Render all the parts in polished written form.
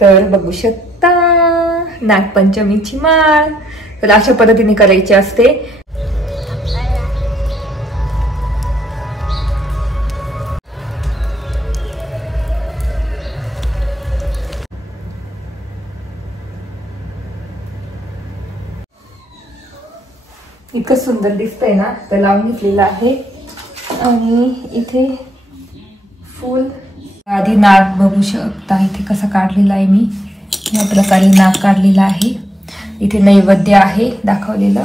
तर बघू शकता नागपंचमीची माळ तर अशा पद्धतीने करायची असते। इतकं सुंदर दिसतंय ना, तर लावून घेतलेलं आहे। आणि इथे फूल आधी नाग बघू शकता, इथे कसा काढलेला आहे मी, या प्रकारे नाग काढलेला आहे। इथे नैवेद्य आहे दाखवलेलं,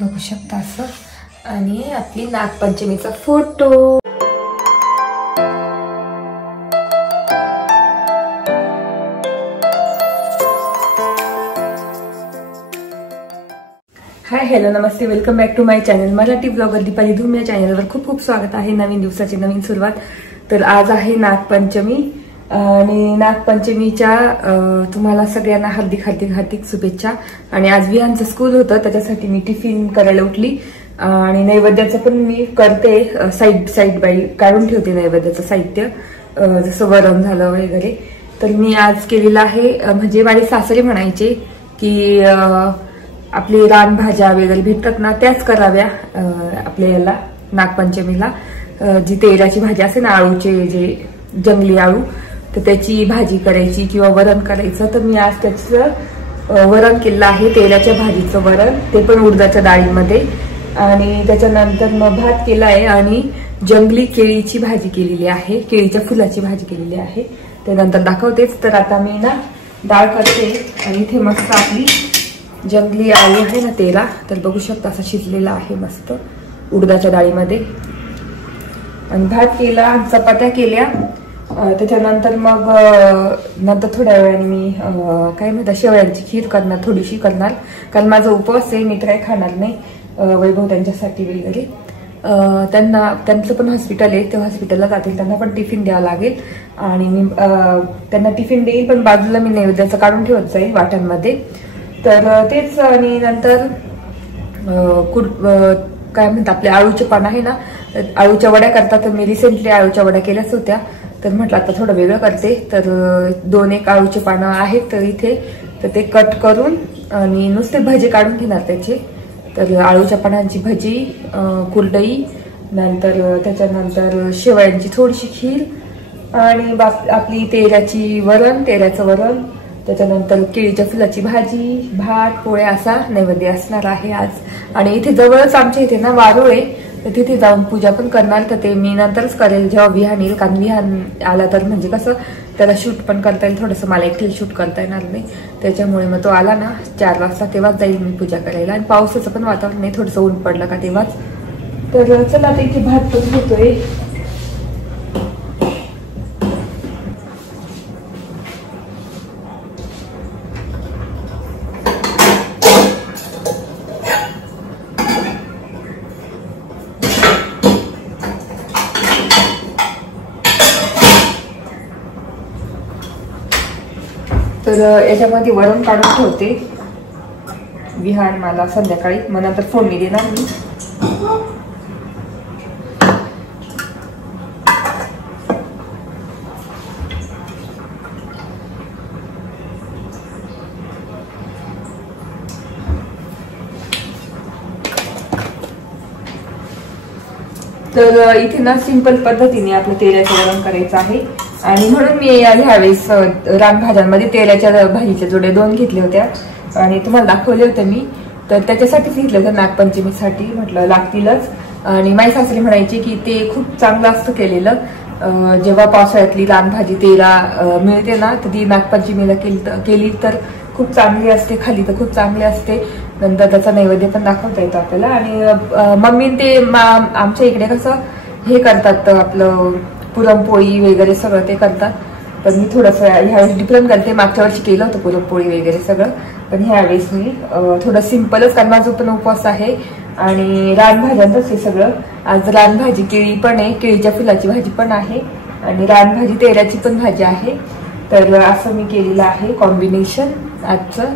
बघू शकता असं। आणि आपली नागपंचमीचा फोटो। हाय हॅलो नमस्ते, welcome back to my channel Marathi blogger Deepali Dhoom. या चॅनलवर खूप खूप स्वागत आहे। नवीन दिवसाची नवीन सुरुवात। तर आज आहे नागपंचमी आणि नागपंचमीच्या तुम्हाला सगळ्यांना हार्दिक हार्दिक हार्दिक शुभेच्छा। आणि आज विहानचं स्कूल होतं, त्याच्यासाठी मी टिफिन करायला उठली आणि नैवेद्याचं पण मी करते, साईड बाय काढून ठेवते नैवेद्याचं साहित्य, जसं वरण झालं वगैरे। तर मी आज केलेलं आहे, म्हणजे माझे सासरे म्हणायचे की आपली रानभाज्या वगैरे भेटतात ना, त्याच कराव्या आपल्या याला नागपंचमीला। जी तेलाची भाजी असते ना, आळूचे जे जंगली आळू, तर त्याची भाजी करायची किंवा वरण करायचं। तर मी आज त्याचं वरण केलं आहे, तेलाच्या भाजीचं वरण, ते पण उडदाच्या डाळीमध्ये। आणि त्याच्यानंतर मग भात केला आहे आणि जंगली केळीची भाजी केलेली आहे, केळीच्या फुलाची भाजी केलेली आहे, ते नंतर दाखवतेच। तर आता मी ना डाळ करते आणि इथे मस्त आपली जंगली आळू आहे ना तेला, तर बघू शकता असं शिजलेला आहे मस्त उडदाच्या डाळीमध्ये। आणि भात केला, चपात्या केल्या। त्याच्यानंतर मग नंतर थोड्या वेळाने मी काय म्हणतात शेवयांची खीर करणार, थोडीशी करणार, कारण माझा उपवास आहे, मी तर काही खाणार नाही। वैभव त्यांच्यासाठी वगैरे त्यांचं पण हॉस्पिटल आहे, ते हॉस्पिटलला जातील, त्यांना पण टिफिन द्यावं लागेल आणि मी त्यांना टिफिन देईल, पण बाजूला मी नैवेद्याचं काढून ठेवत जाईल वाट्यांमध्ये। तर तेच। आणि नंतर काय म्हणतात आपले आळूचे पान आहे ना, आळूच्या वड्या करतात, तर मी रिसेंटली आळूच्या वड्या केल्याच होत्या, तर म्हटलं आता थोडं वेगळं करते। तर 2-1 आळूचे पानं आहेत तर इथे, तर ते कट करून आणि नुसते भजे काढून घेणार त्याचे। तर आळूच्या पानांची भजी, कुरडई, नंतर त्याच्यानंतर शेवयांची थोडीशी खीर आणि आपली तेलाचं वरण, त्याच्यानंतर केळीच्या फुलाची भाजी, भात, पोळ्या असा नैवेद्य असणार आहे आज। आणि इथे जवळच आमच्या इथे ना वारुळ आहे, तर तिथे जाऊन पूजा पण करणार, तर ते मी नंतरच करेल जेव्हा विहान येईल, कारण विहान आला तर म्हणजे कसं त्याला शूट पण करता येईल, थोडंसं मला एकटीला शूट करता येणार नाही, त्याच्यामुळे मग तो आला ना 4 वाजता तेव्हाच जाईल मी पूजा करायला। आणि पावसाचं पण वातावरण नाही, थोडंसं ऊन पडलं का तेव्हाच। तर चला आता इथे भात पण घेतोय। तर याच्यामध्ये वरण काढून ठेवते, विहान मला संध्याकाळी, मग नंतर फोडणी देणार मी। तर इथे ना सिंपल पद्धतीने आपलं तेलाचं वरण करायचं आहे, आणि म्हणून मी ह्यावेळेस रानभाज्यांमध्ये तेलाच्या भाजीच्या जोड्या 2 घेतल्या होत्या आणि तुम्हाला दाखवले होते मी। तर त्याच्यासाठीच घेतलं होतं, नागपंचमीसाठी म्हटलं लागतीलच। आणि माझी सासरी म्हणायची की ते खूप चांगलं असतं केलेलं, जेव्हा पावसाळ्यातली रानभाजी तेला मिळते ना, तर ती नागपंचमीला केली तर खूप चांगली असते, खाली तर खूप चांगली असते, नंतर त्याचा नैवेद्य पण दाखवता येतो आपल्याला। आणि मम्मी ते आमच्या इकडे कसं हे करतात, आपलं पुरणपोळी वगैरे सगळं ते करतात, पण मी थोडंसं ह्यावेळेस डिफरंट करते। मागच्या वर्षी केलं होतं पुरणपोळी वगैरे सगळं, पण ह्यावेळेस मी थोडं सिंपलच, कारण माझा पण उपवास आहे आणि रानभाज्यांचंच हे सगळं। आज रानभाजी केळी पण आहे, केळीच्या फुलाची भाजी पण आहे आणि रानभाजी तेलाची पण भाजी आहे। तर असं मी केलेलं आहे कॉम्बिनेशन आजचं,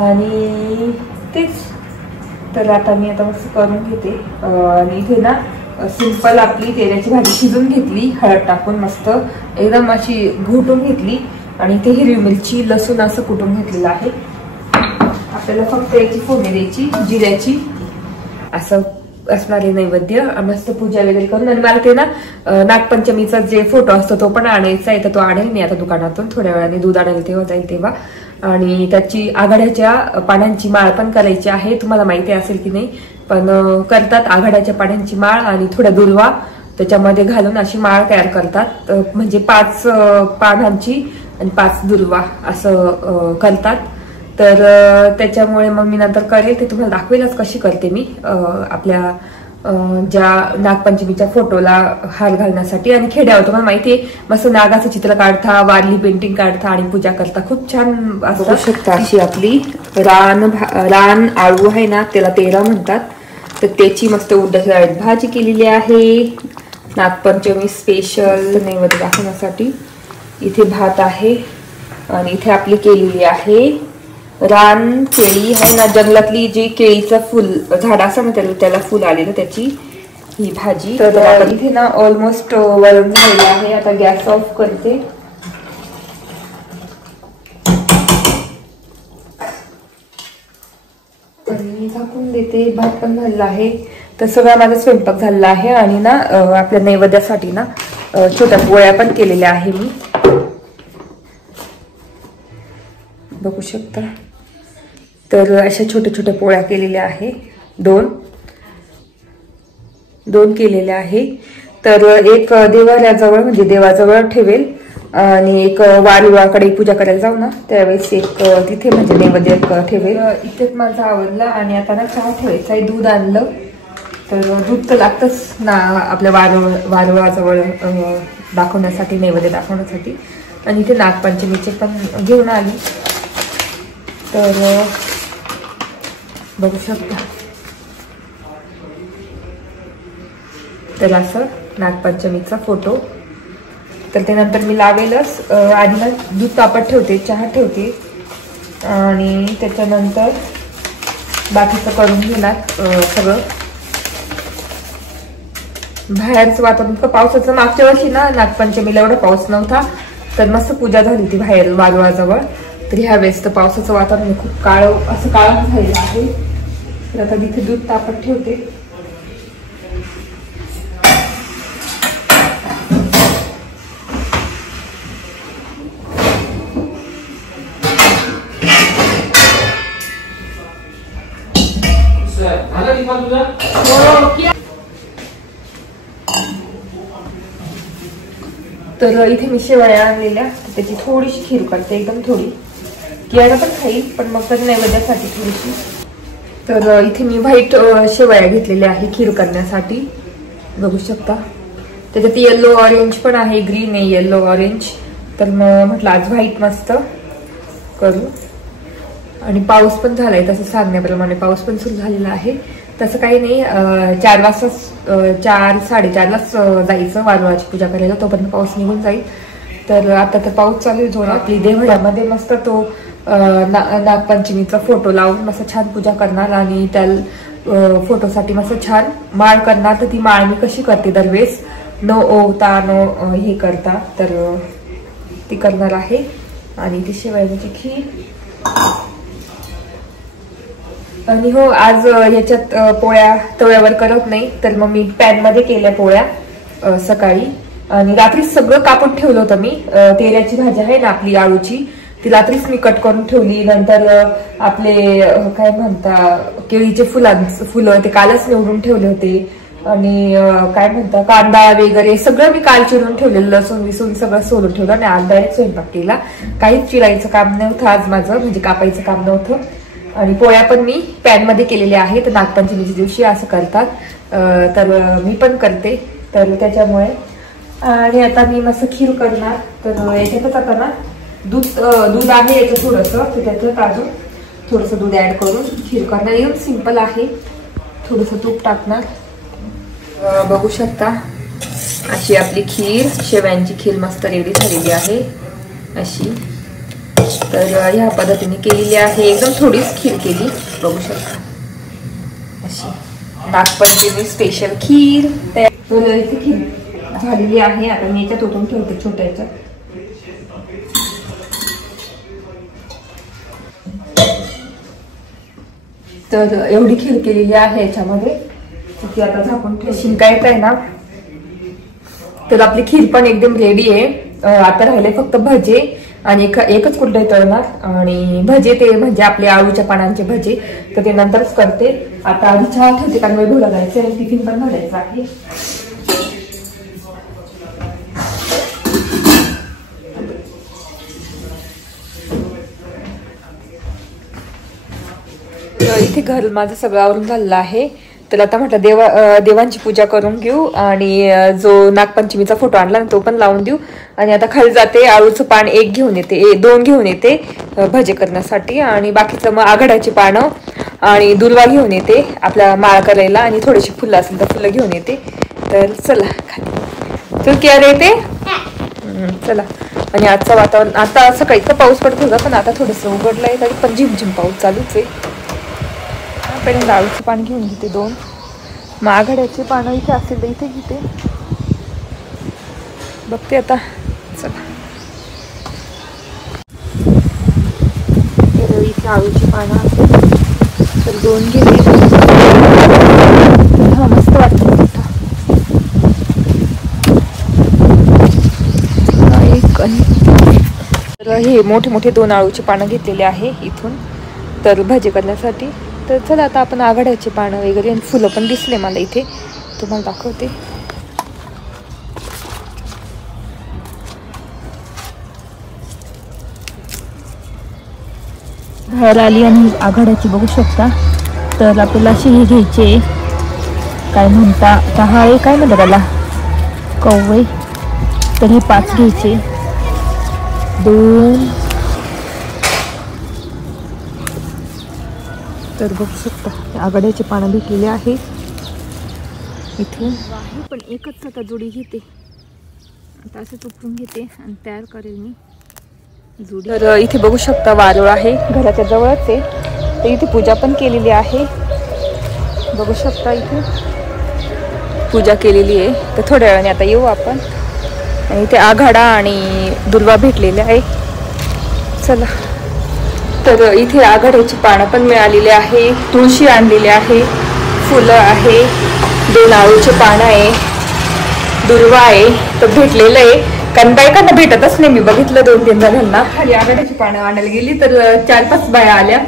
आणि तेच। तर आता मी मस्त करून घेते। आणि इथे ना सिंपल आपली तेलाची भाजी शिजून घेतली, हळद टाकून मस्त एकदम अशी घोटून घेतली, आणि इथे हिरवी मिरची लसूण असं कुटून घेतलेलं आहे. आपल्याला फक्त याची फोडणी द्यायची जिऱ्याची. असं असणारे नैवेद्य मस्त पूजा वगैरे करून. आणि मला ते ना नागपंचमीचा जे फोटो असतो तो पण आणायचा आहे, तर तो आणेल मी आता दुकानातून. थोड्या वेळाने दूध आणायला तेव्हा जाईल तेव्हा. आणि त्याची आघाड्याच्या पानांची माळ पण करायची आहे. तुम्हाला माहिती असेल की नाही, पण करतात आघाड्याच्या पानांची माळ आणि थोडा दुर्वा त्याच्यामध्ये घालून अशी माळ तयार करतात. म्हणजे 5 पानांची आणि 5 दुर्वा असं करतात. तर त्याच्यामुळे मग मी नंतर करेल, ते तुम्हाला दाखवेलच कशी करते मी आपल्या ज्या नागपंचमीच्या फोटोला हार घालण्यासाठी. आणि खेड्यावर तुम्हाला माहितीये मस्त नागाचं चित्र काढता, वारली पेंटिंग काढता आणि पूजा करता. खूप छान असू शकता. अशी आपली रान आळू आहे ना, त्याला तेरा म्हणतात. तर त्याची मस्त उडदाच्या डाळीत भाजी केलेली आहे नागपंचमी स्पेशल नैवेद्य दाखवण्यासाठी. इथे भात आहे आणि इथे आपली केलेली आहे रान केळी आहे ना, जंगलातली जी केळीचं फुल झाड असं ना त्याला फुल आलेलं, त्याची ही भाजी. तर इथे ना ऑलमोस्ट वरण झालेलं आहे. आता गॅस ऑफ करते. आणि झाकून देते. भात पण झालेला आहे. तर सगळा माझा स्वयंपाक झालेला आहे. आणि ना आपल्या नैवेद्यासाठी ना छोट्या पोळ्या पण केलेल्या आहे मी, बघू शकता. तर अशा छोट्या छोट्या पोळ्या केलेल्या आहे. दोन केलेल्या आहे. तर एक देवाऱ्याजवळ म्हणजे देवाजवळ ठेवेल आणि एक वारुळाकडे पूजा करायला जाऊ ना त्यावेळेस एक तिथे म्हणजे नैवेद्य ठेवेल. इथेच माझं आवडलं. आणि आता ना चहा ठेवायचा आहे. दूध आणलं. तर दूध तर लागतंच ना आपल्या वारुळाजवळ दाखवण्यासाठी, नैवेद्य दाखवण्यासाठी. आणि इथे नागपंचमीचे पण घेऊन आली. तर बघू शकता. तर असं नागपंचमीचा फोटो. तर ते नंतर मी लावेलच. आधी ना दूध तापत ठेवते, चहा ठेवते आणि त्याच्यानंतर बाकीचं करून घेणार सगळं. बाहेरचं वातावरण पावसाचं. मागच्या वर्षी ना नागपंचमीला एवढा पाऊस नव्हता, तर मस्त पूजा झाली ती बाहेर वारुळाजवळ. तर ह्या वेळेस तर पावसाचं वातावरण खूप काळं झालेलं आहे. तर आता तिथे दूध तापत ठेवते. तर इथे मी शेवया आणलेल्या, त्याची थोडीशी खीर करते, एकदम थोडी. कियाला पण खाईल, पण मग तर नैवेद्यासाठी थोडीशी. तर इथे मी व्हाईट शेवया घेतलेल्या आहे खीर करण्यासाठी, बघू शकता. त्याच्यात येल्लो ऑरेंज पण आहे, ग्रीन आहे, येल्लो ऑरेंज. तर मग म्हटलं आज व्हाईट मस्त करू. आणि पाऊस पण झालाय तसं सांगण्याप्रमाणे, पाऊस पण सुरू झालेला आहे. तसं काही नाही, 4 वाजता 4-4:30लाच जायचं वारुळाची पूजा करायला, तोपर्यंत पाऊस निघून जाईल. तर आता तर पाऊस चालू आहे. आपली देवळामध्ये मस्त तो नागपंचमीचा फोटो लावून मस्त छान पूजा करणार. आणि त्या फोटोसाठी मस्त छान माळ करणार. तर ती माळ मी कशी करते दरवेळेस, न ओवता न हे करता, तर ती करणार आहे. आणि ती शेवयाची खीर. आणि हो, आज याच्यात पोळ्या तव्यावर करत नाही, तर मग मी पॅन मध्ये केल्या पोळ्या सकाळी. आणि रात्रीच सगळं कापून ठेवलं होतं मी. तेऱ्याची भाजी आहे ना आपली आळूची, ती रात्रीच मी कट करून ठेवली. नंतर आपले काय म्हणता केळीचे फुलं ते कालच निवडून ठेवले होते. आणि काय म्हणता कांदा वगैरे सगळं मी काल चिरून ठेवलेलं, लसूण विसून सगळं सोलून ठेवलं. आणि आज डायरेक्ट स्वयंपाक केला. काहीच चिरायचं काम नव्हतं आज माझं, म्हणजे कापायचं काम नव्हतं. आणि पोळ्या पण मी पॅन मध्ये केलेल्या आहेत. नागपंचमीच्या दिवशी असं करतात, तर मी पण करते. तर त्याच्यामुळे. आणि आता मी मस्त खीर करणार. तर याच्यातच आता ना दूध आहे याचं थोडंसं, तर त्याच्यात अजून थोडंसं दूध ऍड करून खीर करणार. एकदम सिंपल आहे. थोडंसं तूप टाकणार. बघू शकता अशी आपली खीर, शेवयांची खीर मस्त रेडी झालेली आहे अशी. तर ह्या पद्धतीने केलेली आहे. एकदम थोडीच खीर केली, बघू शकता अशी नागपंचमी स्पेशल खीर तयार. तर इथे खीर झालेली आहे. आता मी याच्यात ओतून ठेवते छोट्या याच्यात. तर एवढी खीर केलेली आहे याच्यामध्ये, ती आता झाकून शिंकायचं आहे ना. तर आपली खीर पण एकदम रेडी आहे. आता राहिले फक्त भजे आणि एकच कुठे तळणार आणि भजे ते म्हणजे आपले आळूच्या पानांचे भजे, तर ते नंतरच करते. आता आधी चहा ठेवते कारण वैभवला जायचं आहे, टिफिन पण भरायचं आहे. इथे घर माझं सगळं आवरून झालेलं आहे. तर आता म्हटलं देवांची पूजा करून घेऊ आणि जो नागपंचमीचा फोटो आणला ना तो पण लावून देऊ. आणि आता खाली जाते, आळूचं पान 1 घेऊन येते, 2 घेऊन येते भजे करण्यासाठी. आणि बाकीचं मग आघाड्याची पानं आणि दुर्वा घेऊन येते आपल्या माळ करायला. आणि थोडीशी फुलं असेल तर फुलं घेऊन येते. तर चला खाली तू क्या येते चला. आणि आजचं वातावरण आता सकाळी तर पाऊस पडत होता पण आता थोडंसं उघडलंय तरी पण झिमझिम पाऊस चालूच आहे. पहिल्यांदा आळूचं पान घेऊन घेते 2, मग आघाड्याचे पानं इथे असेल तर इथे घेते, बघते आता. चला तर इथे आळूची पानं असेल तर 2 घेते. हा मस्त वाटतं मोठा एक. तर हे मोठे मोठे 2 आळूची पानं घेतलेले आहे इथून तर भजी करण्यासाठी. तर चला आता आपण आघाड्याचे पानं वगैरे आणि फुलं पण दिसले मला इथे, तुम्हाला दाखवते. बाहेर आली आणि आघाड्याची बघू शकता. तर आपल्याला अशी हे घ्यायचे, काय म्हणता हा आहे काय म्हणतात त्याला, कवळे. तर हे 5 घ्यायचे, 2. तर बघू शकता आघाड्याचे पानं भेटलेले आहे इथे आहे, पण एकच आता जोडी घेते. आता असं तुकडून घेते आणि तयार करेल मी जोडी. तर इथे बघू शकता वारुळ आहे घराच्या जवळच आहे. तर इथे पूजा पण केलेली आहे, बघू शकता इथे पूजा केलेली आहे. तर थोड्या वेळाने आता येऊ आपण. आणि इथे आघाडा आणि दुर्वा भेटलेले आहे. चला तर इथे आघाड्याची पानं पण मिळालेली आहे, तुळशी आणलेली आहे, फुलं आहे, 2 आळूचे पानं आहे, दुर्वा आहे. तर भेटलेलं आहे कारण बायकांना भेटतच नाही. मी बघितलं 2-3 जणांना खाली आघाड्याची पानं आणायला गेली तर 4-5 बाया आल्या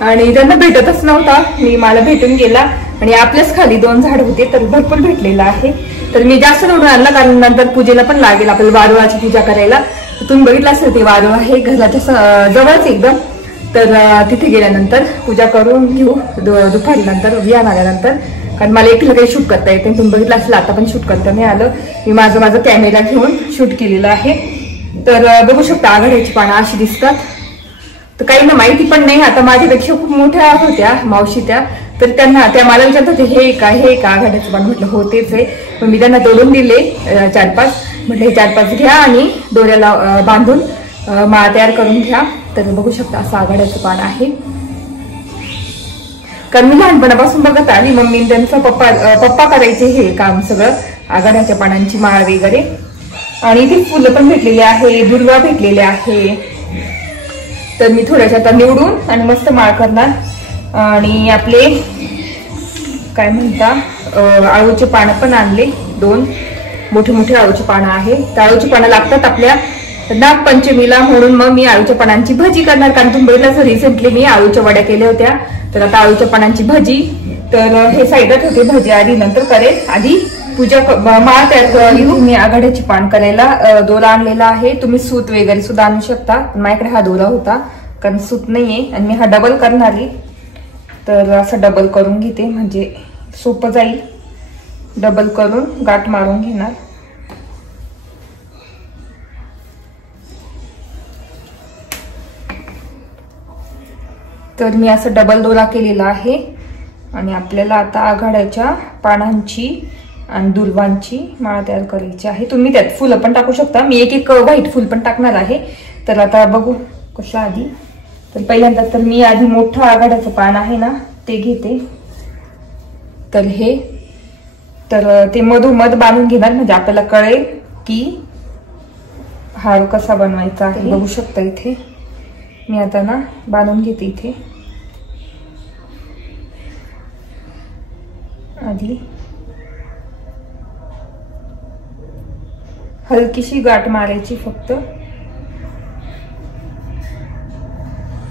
आणि त्यांना भेटतच नव्हता. मला भेटून गेला आणि आपल्याच खाली 2 झाड होते तर भरपूर भेटलेलं आहे. तर मी जास्त निवडून आणला कारण नंतर पूजेला पण लागेल आपल्याला वारुळाची पूजा करायला. तुम्ही बघितलं असेल ते वारुळ आहे घराच्या जवळच एकदम. तर तिथे गेल्यानंतर पूजा करून घेऊ दुपारी नंतर विहान आल्यानंतर, कारण मला एकटीला काही शूट करता येते. तुम्ही बघितलं असेल आता पण शूट करता नाही आलं, मी माझा कॅमेरा घेऊन शूट केलेलं आहे. तर बघू शकता आघाड्याची पानं अशी दिसतात. तर काहींना माहिती पण नाही, आता माझ्यापेक्षा खूप मोठ्या होत्या मावशी त्या, तर त्या मला विचारत होते हे का आघाड्याचं पान. म्हटलं हो तेच आहे. मग मी त्यांना तोडून दिले 4-5, म्हटलं हे 4-5 घ्या आणि दोऱ्याला बांधून माळ तयार करून घ्या. तर बघू शकता असं आघाड्याचं पान आहे. कारण मी लहानपणापासून बघत आली, मम्मी त्यांचा पप्पा करायचे हे काम सगळं आघाड्याच्या पानांची माळ वगैरे. आणि इथे फुलं पण भेटलेले आहे, दुर्वा भेटलेले आहे. तर मी थोड्याशा आता निवडून आणि मस्त माळ करणार. आणि आपले काय म्हणता आळूचे पानं पण आणले, 2 मोठे मोठे आळूची पानं आहे. तर आळूची पानं लागतात आपल्या नागपंचमीला, म्हणून मग मी आळूच्या पानांची भजी करणार. कारण तुम्ही बघितलं रिसेंटली मी आळूच्या वड्या केल्या होत्या, तर आता आळूच्या पानांची भजी. तर हे साईडला ठेवते भजी, आधी नंतर करेल. आधी पूजा माळ तयार करू. मी आघाड्याची पान करायला दोरा आणलेला आहे. तुम्ही सूत वगैरे सुद्धा आणू शकता, माझ्याकडे हा दोरा होता कारण सूत नाहीये. आणि मी हा डबल करणार आहे, तर असं डबल करून घेते म्हणजे सोपं जाईल. डबल करून गाठ मारून घेणार. तर मी असं डबल दोरा केलेला आहे. आणि आपल्याला आता आघाड्याच्या पानांची आणि दुर्वांची माळ तयार करायची आहे. तुम्ही त्यात फुलं पण टाकू शकता, मी एक व्हाईट फुल पण टाकणार आहे. तर आता बघू कसं आधी. तर पहिल्यांदा तर मी आधी मोठं आघाड्याचं पान आहे ना ते घेते. तर हे ते मधोमध बांधून घेणार म्हणजे आपल्याला कळेल की हार कसा बनवायचा आहे. बघू शकता इथे मी आता ना बांधून घेते इथे. आधी हलकीशी गाठ मारायची फक्त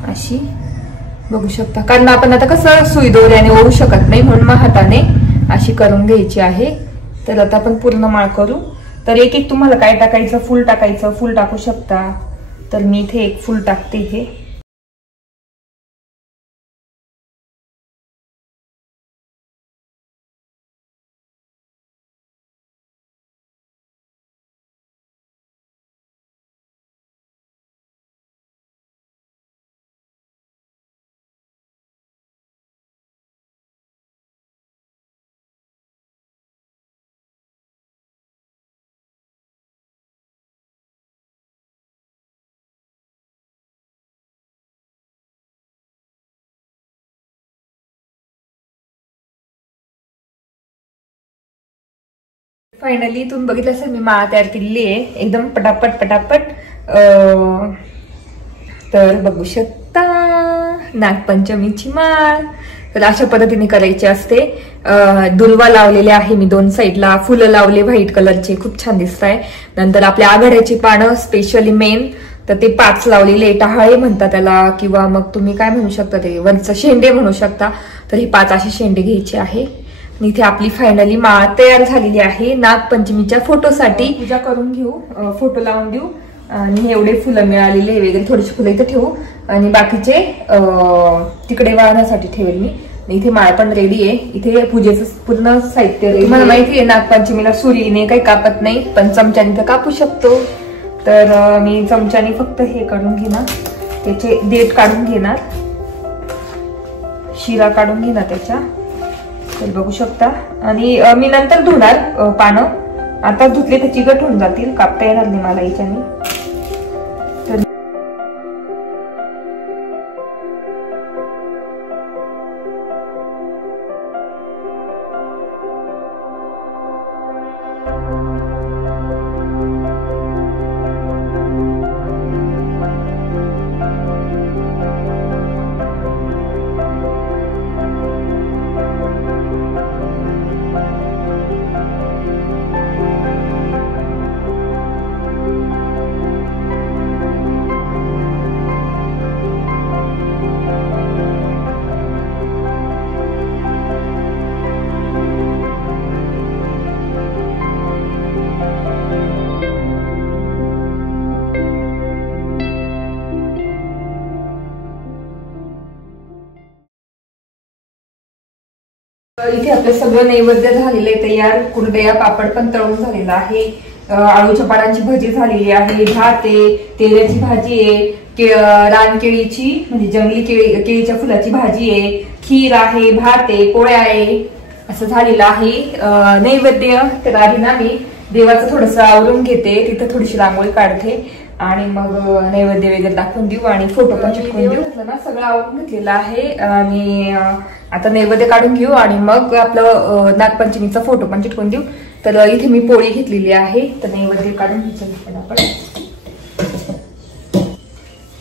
अशी, बघू शकता. कारण आपण आता कसं सुई दोऱ्याने ओढू शकत नाही, म्हणून मग हाताने अशी करून घ्यायची आहे. तर आता आपण पूर्ण माळ करू. तर एक एक तुम्हाला काय टाकायचं, फुल टाकायचं, फुल टाकू शकता. तर मी इथे एक फुल टाकते. हे फायनली तुम्ही बघितलं असेल मी माळा तयार केलेली आहे एकदम पटापट पटापट. तर बघू शकता नागपंचमीची माळ. तर अशा पद्धतीने करायची असते. दुर्वा लावलेले आहे मी 2 साईडला, फुलं लावले व्हाईट कलरचे, खूप छान दिसत आहे. नंतर आपल्या आघाड्याची पानं स्पेशली मेन तर ते 5 लावलेले, टहाळे म्हणतात त्याला, किंवा मग तुम्ही काय म्हणू शकता ते वरचं शेंडे म्हणू शकता. तर हे 5 असे शेंडे घ्यायचे आहे. इथे आपली फायनली माळ तयार झालेली आहे. नागपंचमीच्या फोटोसाठी पूजा करून घेऊ, फोटो लावून देऊ. आणि एवढे फुलं मिळालेले वगैरे, थोडीशी फुलं इथे ठेवू आणि बाकीचे तिकडे वाळण्यासाठी ठेवेल मी. इथे माळ पण रेडी आहे. इथे पूजेचं पूर्ण साहित्य रेडी. मला माहिती आहे नागपंचमीला सुरीने काही कापत नाही, पण चमच्याने तर कापू शकतो. तर मी चमच्याने फक्त हे काढून घेणार, त्याचे देठ काढून घेणार, शिरा काढून घेणार त्याच्या. तर बघू शकता. आणि मी नंतर धुणार पानं, आता धुतले तर चिकट होऊन जातील, कापता येणार नाही मला याच्याने. इथे आपलं सगळं नैवेद्य झालेलं आहे तयार. कुरडया पापड पण तळून झालेला आहे. आळूच्या पानांची भजी झालेली आहे, भात आहे, तेल्याची भाजी आहे, रानकेळीची म्हणजे जंगली केळीच्या फुलाची भाजी आहे, खीर आहे, भात आहे, पोळ्या आहे, असं झालेलं आहे नैवेद्य. तर आधी ना मी देवाचं थोडंसं आवरून घेते, तिथं थोडीशी रांगोळी काढते आणि मग नैवेद्य वगैरे दाखवून देऊ आणि फोटो पण चिटकून देऊ. ना सगळं आवरून घेतलेलं आहे आणि आता नैवेद्य काढून घेऊ आणि मग आपलं नागपंचमीचा फोटो पण चिटकून देऊ. तर इथे मी पोळी घेतलेली आहे, तर नैवेद्य काढून घ्यायचं आपण.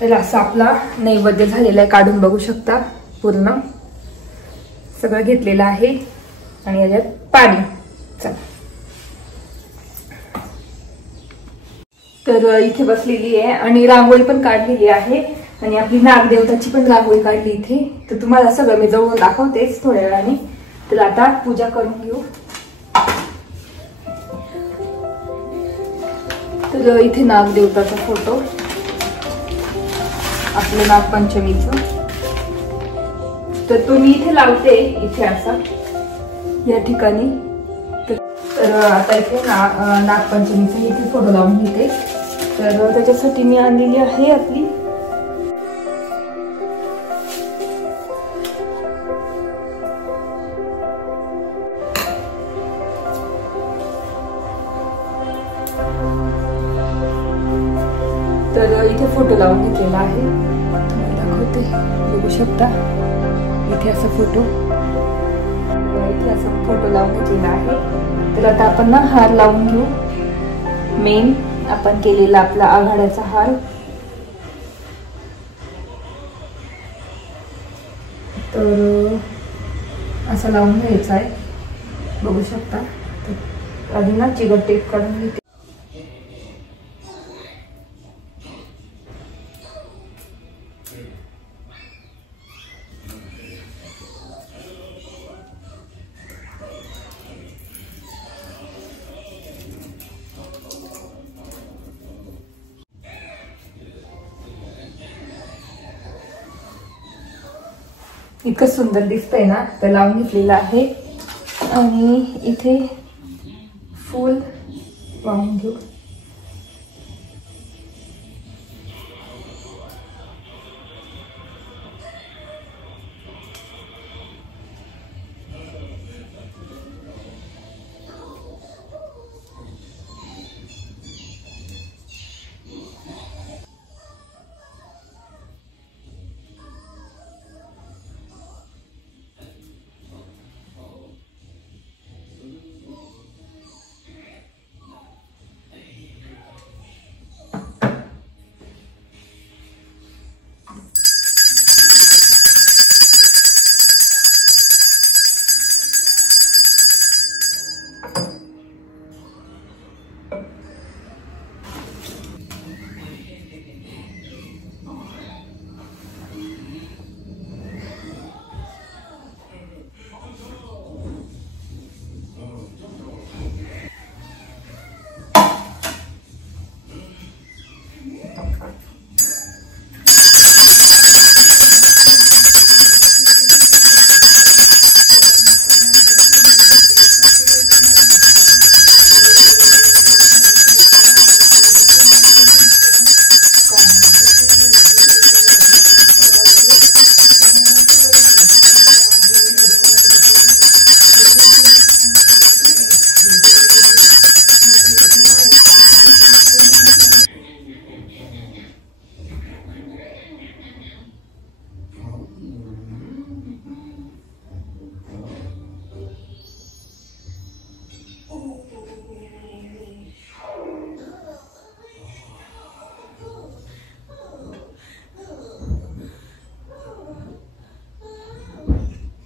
तर असं आपला नैवेद्य झालेला आहे, काढून बघू शकता. पूर्ण सगळं घेतलेलं आहे आणि याच्यात पाणी. चला तर इथे बसलेली आहे आणि रांगोळी पण काढलेली आहे आणि आपली नागदेवताची पण रांगोळी काढली इथे. तर तुम्हाला सगळं मी जवळून दाखवतेच थोड्या वेळाने. तर आता पूजा करून घेऊ. तर इथे नागदेवताचा फोटो, आपलं नागपंचमीचं. तर तो मी इथे लावते, इथे असा या ठिकाणी. तर आता इथे नागपंचमीचा इथे फोटो लावून घेते. तर त्याच्यासाठी मी आणलेली आहे आपली तर इथे फोटो लावून घेतलेला आहे, तुम्हाला दाखवते, बघू शकता. इथे असा फोटो, इथे असा फोटो लावून घेतलेला आहे. तर आता आपण ना हार लावून घेऊ. मेन आपण केलेला आपला आघाड्याचा हार. तर असा लावून घ्यायचा आहे. बघू शकता. आधी ना चिकट टेप काढून घेते. इतकं सुंदर दिसतंय ना, तर लावून घेतलेलं आहे. आणि इथे फूल वाहून घेऊ.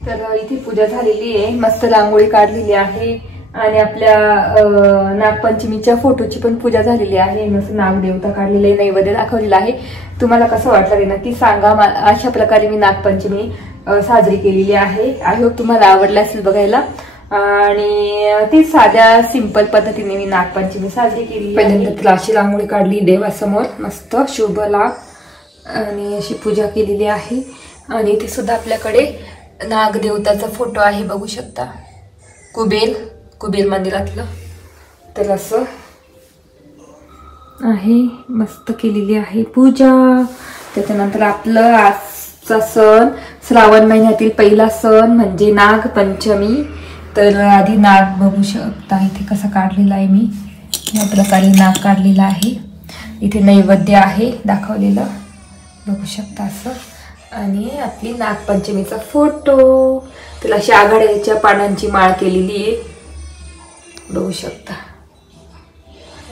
तर इथे पूजा झालेली आहे, मस्त रांगोळी काढलेली आहे आणि आपल्या नागपंचमीच्या फोटोची पण पूजा झालेली आहे. मस्त नागदेवता काढलेली आहे, नैवेद्य दाखवलेला आहे. तुम्हाला कसं वाटलं रे नक्की सांगा. अशा प्रकारे मी नागपंचमी साजरी केलेली आहे. आय होप तुम्हाला आवडलं असेल बघायला. आणि ती साध्या सिंपल पद्धतीने मी नागपंचमी साजरी केली. पहिल्यांदा तिला अशी रांगोळी काढली देवासमोर, मस्त शुभ लाभ, आणि अशी पूजा केलेली आहे. आणि इथे सुद्धा आपल्याकडे नागदेवताचा फोटो आहे, बघू शकता, कुबेर मंदिरातलं. तर असं आहे, मस्त केलेली आहे पूजा. त्याच्यानंतर आपलं आजचा सण, श्रावण महिन्यातील पहिला सण म्हणजे नागपंचमी. तर आधी नाग बघू शकता इथे कसा काढलेला आहे मी. या प्रकारे नाग काढलेला आहे. इथे नैवेद्य आहे दाखवलेलं, बघू शकता असं. आणि आपली नागपंचमीचा फोटो, त्याला अशी आघाड्याच्या पानांची माळ केलेली आहे, बघू शकता.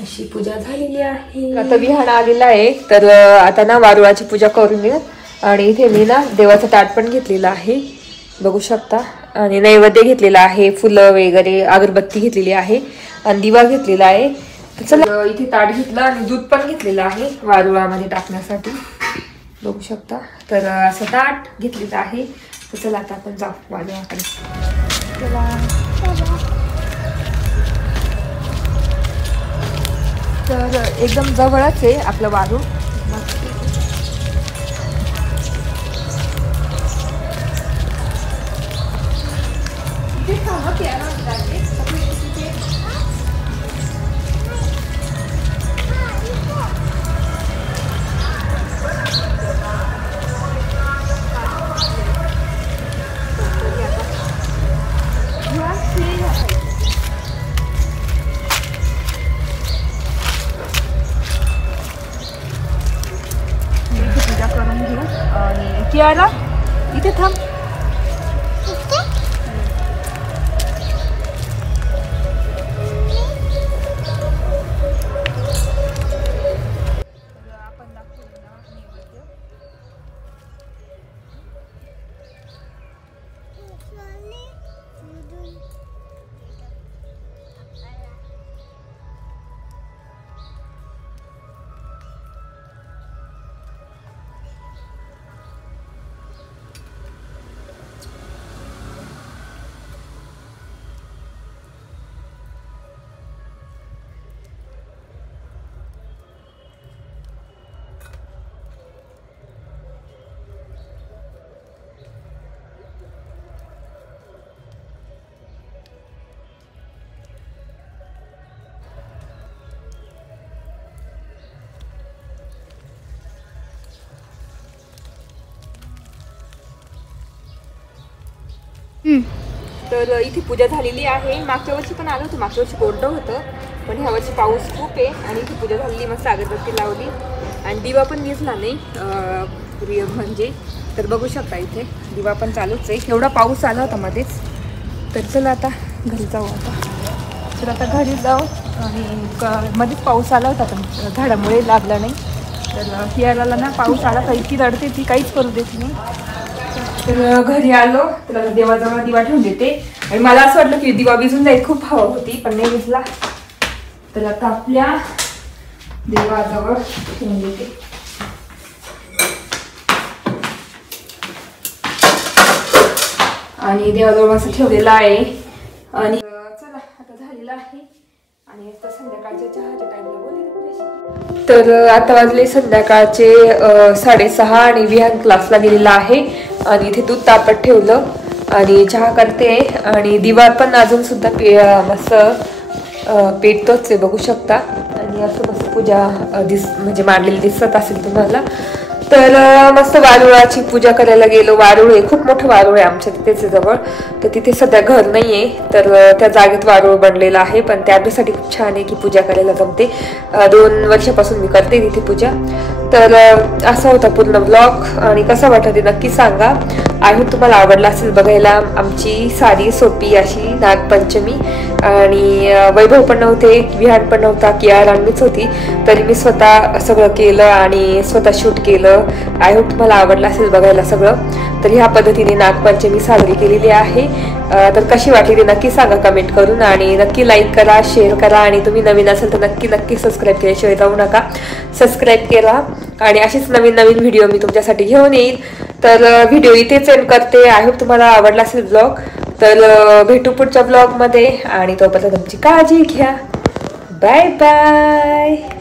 अशी पूजा झालेली आहे. आता विहान आलेला आहे, तर आता ना वारुळाची पूजा करून घेऊ. आणि इथे मी ना देवाचं ताट पण घेतलेलं आहे, बघू शकता. आणि नैवेद्य घेतलेला आहे, फुलं वगैरे, अगरबत्ती घेतलेली आहे आणि दिवा घेतलेला आहे. तर चला, इथे ताट घेतलं आणि दूध पण घेतलेलं आहे वारुळामध्ये टाकण्यासाठी, बघू शकता. तर असं ताट घेतलेलं आहे. तर चला आता आपण जाऊ वारुळाकडे. तर एकदम जवळच आहे आपलं वारूळ. पूजा करून घेऊ. आणि कियारा इथे थांब. तर इथे पूजा झालेली आहे. मागच्या वर्षी पण आलो होतो, मागच्या वर्षी कोरडं होतं, पण ह्या वर्षी पाऊस खूप आहे आणि इथे पूजा झालेली, मस्त अगरबत्ती लावली आणि दिवा पण विझला नाही म्हणजे. तर बघू शकता इथे दिवा पण चालूच आहे. एवढा पाऊस आला होता मध्येच. तर चला आता घरी जाऊ. तर आता घरी जाऊ. आणि मध्येच पाऊस आला होता पण झाडामुळे लागला नाही. तर हियाला ना पाऊस आला तर इतकी रडते, ती काहीच करू देत नाही. तर घरी आलो तर आता देवाजवळ दिवा ठेवून देते. आणि मला असं वाटलं की दिवा विझून जाईल, खूप हवा होती पण नाही विझला. तर आता आपल्या देवाजवळ ठेवून देते. आणि देवाजवळ असं ठेवलेला आहे. आणि चला आता झालेला आहे. आणि आता संध्याकाळच्या चहाच्या टाइमला बोलले तुमच्याशी. तर आता वाजले संध्याकाळचे 6:30 आणि विहान क्लासला गेलेला आहे. आणि इथे दूध तापत ठेवलं आणि चहा करते. आणि दिवा पण अजून सुद्धा मस्त पेटतोच आहे, बघू शकता. आणि असं मस्त पूजा म्हणजे मांडलेली दिसत असेल तुम्हाला. तर मस्त वारुळाची पूजा करायला गेलो. वारुळ आहे, खूप मोठं वारुळ आहे आमच्या तिथेच जवळ. तर तिथे सध्या घर नाही आहे, तर त्या जागेत वारुळ बनलेला आहे. पण त्यासाठी खूप छान आहे की पूजा करायला जमते. 2 वर्षापासून मी करते तिथे पूजा. तर असा होता पूर्ण ब्लॉग. आणि कसा वाटला ते नक्की सांगा. आय होप तुम्हाला आवडला असेल बघायला आमची साधी सोपी अशी नागपंचमी. आणि वैभव पण नव्हते, विहान पण नव्हता, कियार मीच होती. तरी मी स्वतः सगळं केलं आणि स्वतः शूट केलं. आय होप तुम्हाला आवडलं असेल बघायला सगळं. तर ह्या पद्धतीने नागपंचमी साजरी केलेली आहे. तर कशी वाटली ते नक्की सांगा कमेंट करून. आणि नक्की लाईक करा, शेअर करा. आणि तुम्ही नवीन असेल तर नक्की सबस्क्राईब केल्याशिवाय जाऊ नका. सबस्क्राईब केला. आणि अशीच नवीन व्हिडिओ मी तुमच्यासाठी घेऊन येईल. तर व्हिडिओ इथेच एंड करते. आय होप तुम्हाला आवडला असेल ब्लॉग. तर भेटू पुढच्या ब्लॉगमध्ये. आणि तोपर्यंत तुमची काळजी घ्या. Bye bye.